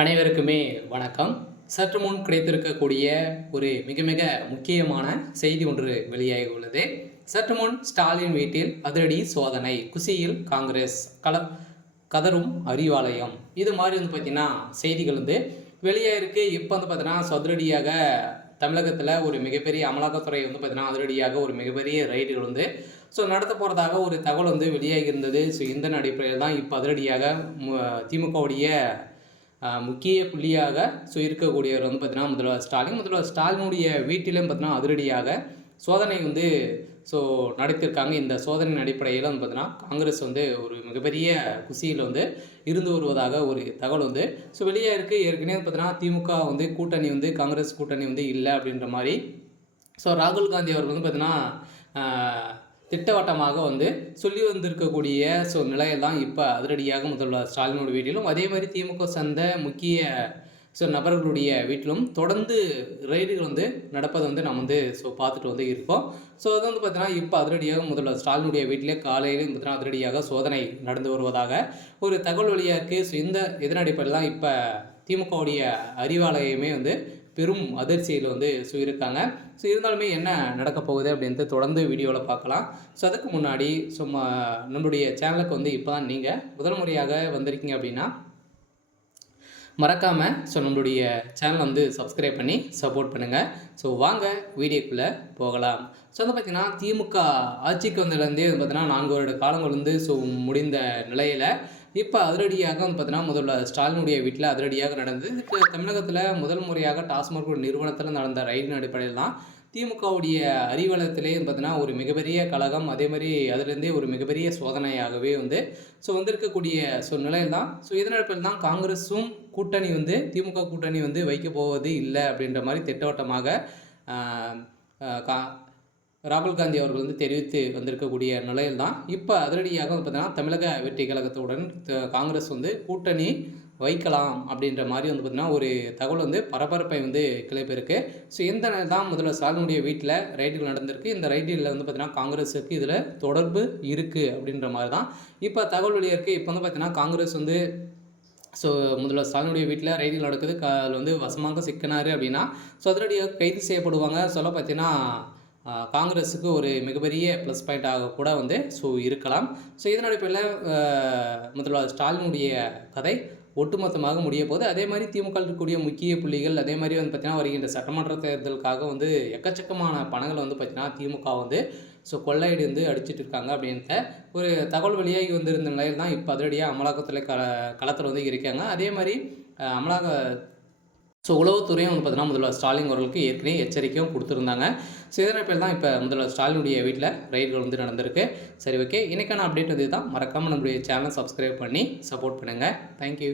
அனைவருக்குமே வணக்கம். சற்று முன் கிடைத்திருக்கக்கூடிய ஒரு மிக மிக முக்கியமான செய்தி ஒன்று வெளியாகி உள்ளது. சற்று முன் ஸ்டாலின் வீட்டில் அதிரடி சோதனை, குஷியில் காங்கிரஸ், கதரும் அறிவாலயம். இது மாதிரி பார்த்தீங்கன்னா செய்திகள் வெளியாகிருக்கு. இப்போ பார்த்தீங்கன்னா அதிரடியாக தமிழகத்தில் ஒரு மிகப்பெரிய அமலாக்கத்துறை பார்த்தீங்கன்னா அதிரடியாக ஒரு மிகப்பெரிய ரைடுகள் நடத்த போகிறதாக ஒரு தகவல் வெளியாகி இருந்தது. இதன் அடிப்படையில் தான் இப்போ அதிரடியாக திமுகவுடைய முக்கிய புள்ளியாக இருக்கக்கூடியவர் பார்த்தீங்கன்னா முதல்வர் ஸ்டாலினுடைய வீட்டிலும் பார்த்தீங்கன்னா அதிரடியாக சோதனை நடத்தியிருக்காங்க. இந்த சோதனையின் அடிப்படையில் பார்த்தீங்கன்னா காங்கிரஸ் ஒரு மிகப்பெரிய குஷியில் இருந்து வருவதாக ஒரு தகவல் வெளியாக இருக்குது. ஏற்கனவே பார்த்தீங்கன்னா திமுக கூட்டணி காங்கிரஸ் கூட்டணி இல்லை அப்படின்ற மாதிரி ராகுல் காந்தி அவர்கள் பார்த்தீங்கன்னா திட்டவட்டமாக சொல்லி வந்திருக்கக்கூடிய நிலையில் தான் இப்போ அதிரடியாக முதல்வர் ஸ்டாலினோட வீட்டிலும் அதே மாதிரி திமுக சார்ந்த முக்கிய நபர்களுடைய வீட்டிலும் தொடர்ந்து ரைடுகள் நடப்பதை நாம் பார்த்துட்டு இருக்கோம். அது பார்த்தீங்கன்னா இப்போ அதிரடியாக முதல்வர் ஸ்டாலினுடைய வீட்டிலே காலையில் பார்த்தீங்கன்னா அதிரடியாக சோதனை நடந்து வருவதாக ஒரு தகவல் வழியாக இருக்குது. இதன் அடிப்படையில் தான் இப்போ திமுகவுடைய அறிவாலயமே பெரும் அதிர்ச்சியில் இருக்காங்க. இருந்தாலுமே என்ன நடக்க போகுது அப்படின்ட்டு தொடர்ந்து வீடியோவில் பார்க்கலாம். அதுக்கு முன்னாடி நம்மளுடைய சேனலுக்கு இப்போ தான் நீங்கள் முதல் முறையாக வந்திருக்கீங்க அப்படின்னா மறக்காமல் நம்மளுடைய சேனலை சப்ஸ்கிரைப் பண்ணி சப்போர்ட் பண்ணுங்கள். வாங்க வீடியோக்குள்ளே போகலாம். பார்த்தீங்கன்னா திமுக ஆட்சிக்கு வந்ததுலேருந்தே பார்த்தீங்கன்னா 4 வருட காலங்கள் முடிந்த நிலையில் இப்போ அதிரடியாக பார்த்தீங்கன்னா முதல்வர் ஸ்டாலினுடைய வீட்டில் அதிரடியாக நடந்தது. இதுக்கு தமிழகத்தில் முதல் முறையாக டாஸ்மாக் நிறுவனத்தில் நடந்த ரைடின் அடிப்படையில் தான் திமுகவுடைய அறிவாலயத்திலே பார்த்தீங்கன்னா ஒரு மிகப்பெரிய கழகம், அதே மாதிரி அதுலேருந்தே ஒரு மிகப்பெரிய சோதனையாகவே வந்திருக்கக்கூடிய நிலையில் தான் இதன் அடிப்படையில் தான் காங்கிரஸும் கூட்டணி திமுக கூட்டணி வைக்க போவது இல்லை அப்படின்ற மாதிரி திட்டவட்டமாக ராகுல் காந்தி அவர்கள் தெரிவித்து வந்திருக்கக்கூடிய நிலையில் தான் இப்போ அதிரடியாக பார்த்தீங்கன்னா தமிழக வெற்றி கழகத்துடன் காங்கிரஸ் கூட்டணி வைக்கலாம் அப்படின்ற மாதிரி பார்த்தீங்கன்னா ஒரு தகவல் பரபரப்பை கிளப்பியிருக்கு. இந்த நிலை தான் முதல்வர் ஸ்டாலினுடைய வீட்டில் ரைடுகள் நடந்திருக்கு. இந்த ரைடில் பார்த்தீங்கன்னா காங்கிரஸுக்கு இதில் தொடர்பு இருக்குது அப்படின்ற மாதிரி தான் இப்போ தகவல் வெளியாக இருக்குது. இப்போ பார்த்தீங்கன்னா காங்கிரஸ் முதல்வர் ஸ்டாலினுடைய வீட்டில் ரைடில் நடக்குது. அதில் வசமாக சிக்கினார் அப்படின்னா அதிரடியாக கைது செய்யப்படுவாங்க. பார்த்தீங்கன்னா காங்கிரஸுக்கு ஒரு மிகப்பெரிய ப்ளஸ் பாயிண்ட்டாக கூட இருக்கலாம். இதன் அடிப்படையில் முதல்வர் ஸ்டாலினுடைய கதை ஒட்டுமொத்தமாக முடிய போகுது. அதே மாதிரி திமுக இருக்கக்கூடிய முக்கிய புள்ளிகள், அதே மாதிரி பார்த்திங்கன்னா வருகின்ற சட்டமன்ற தேர்தலுக்காக எக்கச்சக்கமான பணங்கள் பார்த்திங்கன்னா திமுக கொள்ளையடி அடிச்சிட்டு இருக்காங்க அப்படின்ற ஒரு தகவல் வெளியாகி வந்திருந்த நிலையில் தான் இப்போ அதிரடியாக அமலாக்கத்துறை களத்தில் இருக்காங்க. அதே மாதிரி உளவுத்துறையும் பார்த்தீங்கன்னா முதல்வர் ஸ்டாலின் அவர்களுக்கு ஏற்கனவே எச்சரிக்கையும் கொடுத்துருந்தாங்க. இதன் பேர் தான் இப்போ முதல்வர் ஸ்டாலினுடைய வீட்டில் ரைடுகள் நடந்திருக்கு. சரி, ஓகே, இன்றைக்கான அப்டேட் தான். மறக்காமல் நம்மளுடைய சேனலை சப்ஸ்கிரைப் பண்ணி சப்போர்ட் பண்ணுங்கள். தேங்க்யூ.